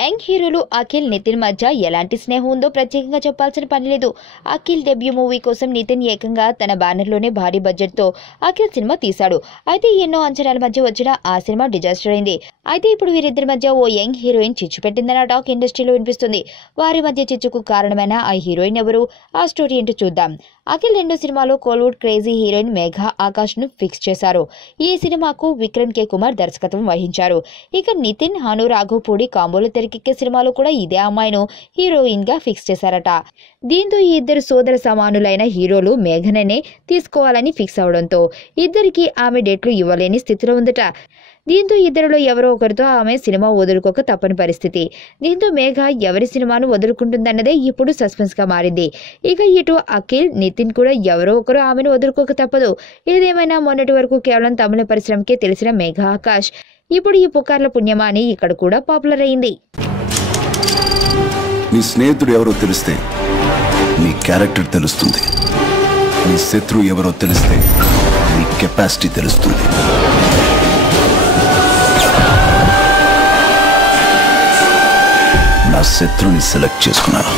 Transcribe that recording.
Young హీరోలు అఖిల్ నితిన్ మధ్య ఎలాంటి స్నేహం ఉందో ప్రత్యేకంగా చెప్పాల్సిన పని లేదు. అఖిల్ డెబ్యూ మూవీ కోసం నితిన్ ఏకంగా తన బ్యానర్లోనే భారీ బడ్జెట్ తో అఖిల్ సినిమా తీశాడు. అయితే ఎన్నో అంచనాల మధ్య వచ్చిన ఆ సినిమా డిజాస్టర్ అయింది. అయితే ఇప్పుడు వీరిద్దరి మధ్య ఓ యంగ్ హీరోయిన్ చిచ్చు పెట్టిందన్న టాక్ ఇండస్ట్రీలో వినిపిస్తుంది. వారి మధ్య చిచ్చుకు కారణమైన ఆ హీరోయిన్ ఎవరు, ఆ స్టోరీ ఏంటో చూద్దాం. అఖిల్ రెండో సినిమాలో కోలీవుడ్ క్రేజీ హీరోయిన్ మేఘా ఆకాష్ ను ఫిక్స్ చేశారు. ఈ సినిమాకు విక్రమ్ కే కుమార్ దర్శకత్వం వహించారు. ఇక నితిన్ హను రాఘవపూడి కాంబోలో తెరకెక్కే సినిమాలో కూడా ఇదే అమ్మాయిను హీరోయిన్ గా ఫిక్స్ చేశారట. దీంతో ఈ ఇద్దరు సోదర సమానులైన హీరోలు మేఘననే తీసుకోవాలని ఫిక్స్ అవడంతో ఇద్దరికి ఆమె డేట్లు ఇవ్వలేని స్థితిలో ఉందట. దీంతో ఇద్దరిలో ఎవరో ఒకరితో ఆమె సినిమా వదులుకోక తప్పని పరిస్థితి. దీంతో మేఘ ఎవరి సినిమాను వదులుకుంటుందన్నదే ఇప్పుడు సస్పెన్స్ గా మారింది. ఇక ఇటు అఖిల్ నితిన్ కూడా ఎవరో ఒకరు ఆమెను వదులుకోక తప్పదు. ఏదేమైనా మొన్నటి వరకు కేవలం తమిళ పరిశ్రమకే తెలిసిన మేఘ ఆకాష్ ఇప్పుడు ఈ పుకార్ల పుణ్యమా అని ఇక్కడ కూడా పాపులర్ అయింది. నీ స్నేహితుడు ఎవరో తెలిస్తే నీ క్యారెక్టర్ తెలుస్తుంది. నీ శత్రువు ఎవరో తెలిస్తే నీ కెపాసిటీ తెలుస్తుంది. నా శత్రుని సెలెక్ట్ చేసుకున్నాను.